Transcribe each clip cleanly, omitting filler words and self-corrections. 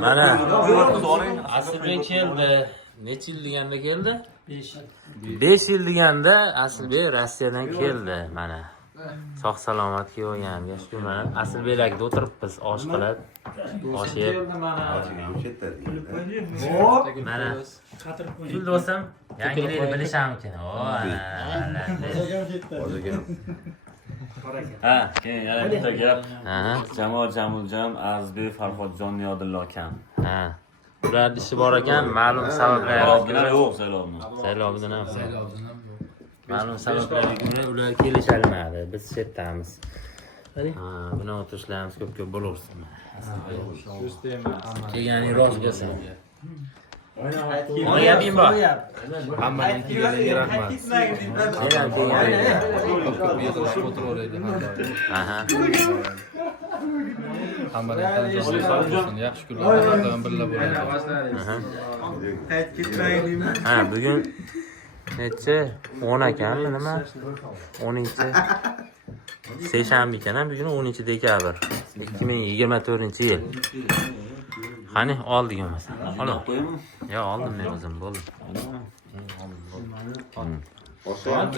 Mana Aslbek keldi. Necha yil deganda keldi? 5 yil deganda Aslbek Rossiyadan keldi mana. Sog' salomat kelganga shukur mana. Aslbekda o'tiribmiz osh qilib. Osh yeb. Mana. Pul do'stim, yangilikni bilishamkin. Ha, keyin yana bitta gap. Jamol Jamuljon, Azbek, Farhodjon, Yodillo akam. Ha. Ular ishi bor ekan, ma'lum sabablarga ko'ra yo'q saylovni. Saylovdan ham. Ma'lum sabablarga ko'ra ular kelisholmadi. Biz chetdamiz. Ha, buni o'tirishlarimiz ko'p bo'laversin. Kelganing rost bo'lsin. Oya bimbo. Hammaning kelganiga rahmat. Aha. Hammaning bo'lsin. Yaxshi kunlar bilan birga bo'ladi. Ha, bugun necha 10 ekanmi nima? 10-chi seshanba ekan, bugun 10-dekabr 2024-yil. Qani oldik bo'lmasa. Ola. Yo'q, oldim men o'zim, bo'ldi.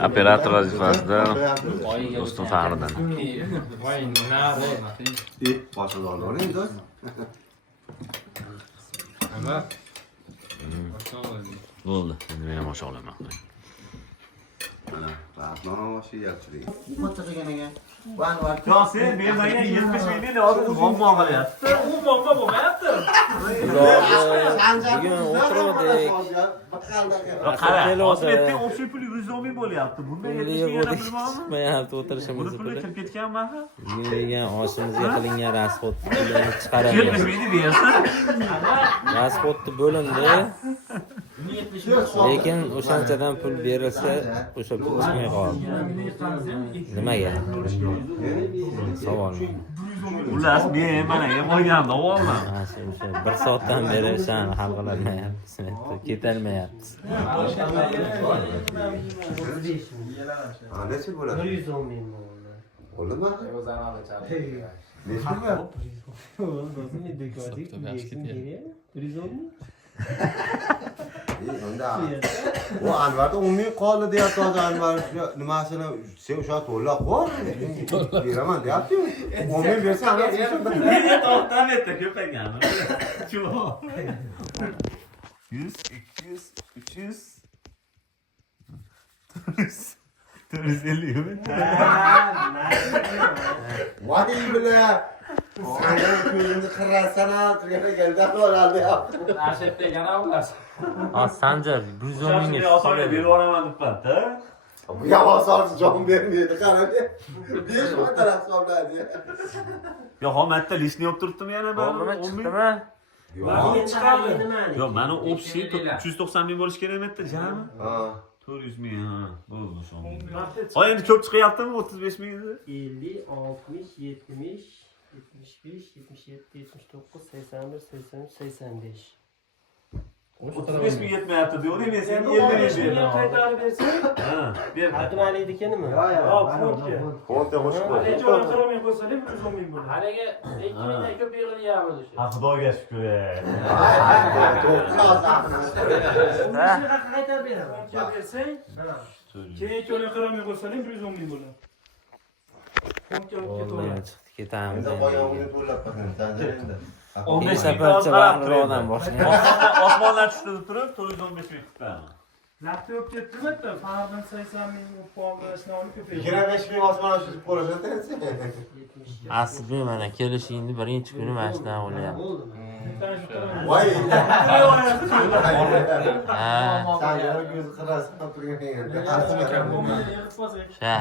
Operator vazifasida do'stim Fahriddin. Voy, nari. Boshini oling do'st. Bo'ldi. Endi men ham osh olaman. Mana, rahmat oshi yaxshilik. Ya sen benim ayına 70 milyon aldım bomba qilyapti. U bomba bo'lmayapti. Bugun o'tirdik. Qara, Osmetning o'sha puli 110 ming bo'lyapti. Bunda 70 ming chiqmayapti o'tirishimiz puli kirib ketganmi? degan oshimizga qilingan rasxod pulini 70 chiqaramiz. mingni bersa. Rasxodni bo'lindi. Lekin o'shanchadan pul berilsa, o'sha pul chiqmay qoldi. Nimaga? Savol. Xullas, men mana ham olgandim, olmadim. O'sha 1 soatdan beri o'shani hal qilolmayapmiz. Ketolmayapmiz. Necha bo'ladi? 110 ming bo'ldi. Bo'ldimi? Necha o Anvarda 10 ming qoldi deyapti hozir Anvar nimasini sen o'sha to'lab qo'y. Beraman deyapti. 10 ming bersa Anvar Men to'xtab etdi, ko'payganmi? Chu. 100, 200, 300. 450 mi? Vadi bilan sen ko'zingni qirratsana, turganda kelda qo'yardi deyapti. Arshetda yana bo'lasiz. Sanjar 110 mingga Osonga berib yuboraman debdi. Bu yavaş jon bermaydi, qarang. 5 marta hisoblaydi. Yo, homatda lishni olib turibdim yana men. Bo'ldimi, chiqdimi? Yo, meni общий 390 ming bo'lish kerak emasdi, jami? Ha. 400 ming, ha. Bo'ldi shu. Hoy, endi ko'p chiqyaptimi 35 ming? 50, 60, 70, 75, 77, 79, 81, 83, 85. 35 ming yetmayapti deyori, men senga 50 ming berdim. Qaytarib bersang, Ha, ber. Abdumaliydi ekanimi? Fonda qo'shib qo'y. Haliga 2 mingdan ko'p yig'ilyapmiz o'sha. Ha, Xudoga shukr. Qaytarib beraman. Bersang, Keyin to'la qaramay qo'ysaling 110 ming bo'ladi. Bo'ldi, chiqdi ketamiz. Endi oyog'ini to'lab qo'ysan, endi. 15 safarcha vaqtlardan boshlaymiz. Osmondan tushdi deb turib 415 ming tutdim. Lafta olib ketdimi? Fardan 80 ming po'lashni ko'paydi. 25 ming osmon tushib qo'ysan. Asli mana kelishingni birinchi kuni mana shundan o'ylayapman. Voy. Ha. Sen yana ko'z qirrasib turgan endi. Sha.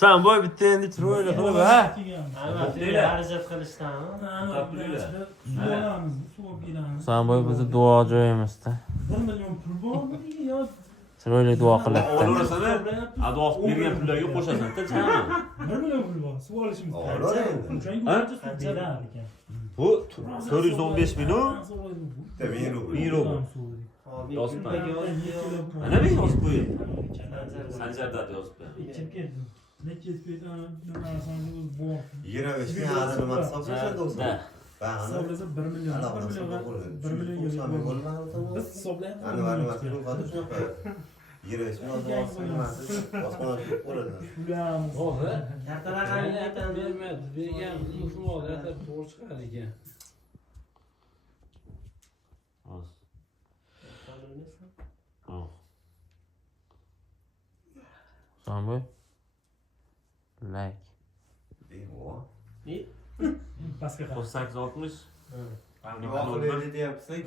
Sen boy bitta endi chiroyli qilib ha. xarajat qilishdanmi? Sen boy bizni duo joyimizda. 1 million pul bormi? Chiroyli duo qilyapti. O'lurasini ado bergan pullarga qo'shasan-da, jami. 1 million pul bor. Suv olishimiz Olur endi. Bu 415 ming u. Tabii euro. Euro. Yozibman. Ana men yozib qo'ydim. Sanjarda yozibman. 25 ming hozir nima hisoblashadi o'zi? Da. Hisoblasa 1 million. 1 millionga biz hisoblayapmiz. Anvar nima qilib qoldi shunaqa. 25 ming osmon bo'ladi. Ularimiz. Katta raqamni aytamiz. Bermaydi. Bergan mushum oladi, to'g'ri chiqar ekan. Sonboy. Like. Pastga qara. 3860. Oxirida deyapsan.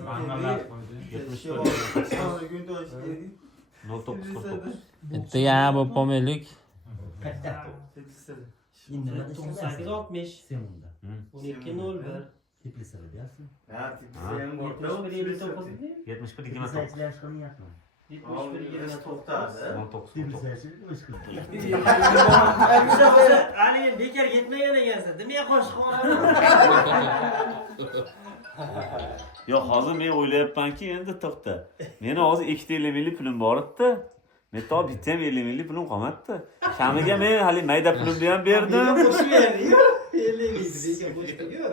0949. Bitta yana bo'lib qolmaylik. 9860. 1201. 71 Ali bekor ketmagan ekansan. Nimaga qo'shib qo'yaman? Yo'q, hozir men o'ylayapmanki, endi to'xta. Meni hozir 2 million pulim bor edi. Men to bitta 50 million pulim qolmadi. Shamiga men hali mayda pulimni ham berdim. Qo'shib berding-ku. 50 ming bekor qo'shdik-ku.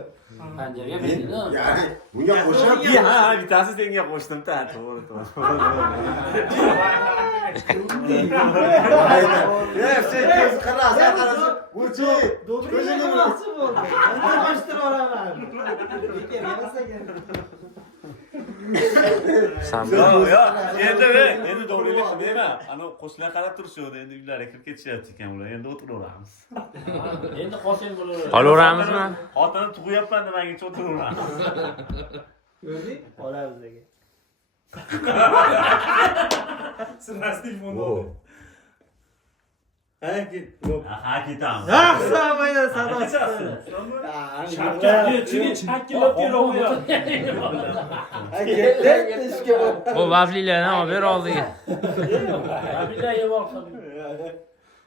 Panjarga berdingmi? Ya'ni bunga qo'shib Ha, bittasi senga qo'shdim-da, to'g'ri. sen ko'z qarasa qarasa o'chi Ko'zini qilmoqchi bo'ldi. Endi qo'shtirib olaman. Bekor emas ekan. Endi to'g'rilik qilmayman. Ana qo'shnilar qarab turishdi, endi uylariga kirib ketishyapti ekan ular. Endi o'tiraveramiz. Endi qolsang bo'laveradi. Qolaveramizmi? Xotinni tug'yapman demangicha o'tiraveramiz. Ko'rding? Qolamiz aka. Sinaslik bo'ldi. Ha, ketamiz. Hisobayda sado chiqdi. Chakkachiga chakkilab beraveradi. O vaflilarni olib ber oldiga. Abdulla yemoqsan.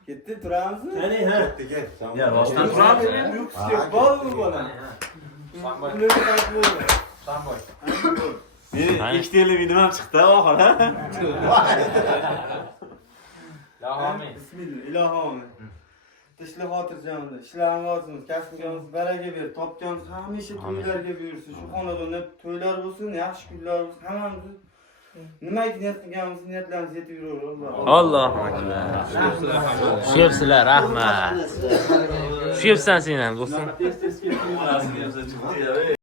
ketdi turamizmi? Qani ha. Ya, rostdan turamizmi? Bormi bola? Meni 2 televidenium ham chiqdi oxiri. Bismillah, ilohim. Tishli xotirjamda, ishlaringiz olsin, kasbingiz baraka ber, topgansiz hamisha to'ylarga buyursin. Shu xonadonda to'ylar bo'lsin, yaxshi kunlar bo'lsin. Hammamiz nimaga niyat qilganimiz, niyatlarimiz yetib yuraver. Allohu akbar. Shepsizlar, rahmat. Shepsan sen ham do'stim. Orasiga chiqdi.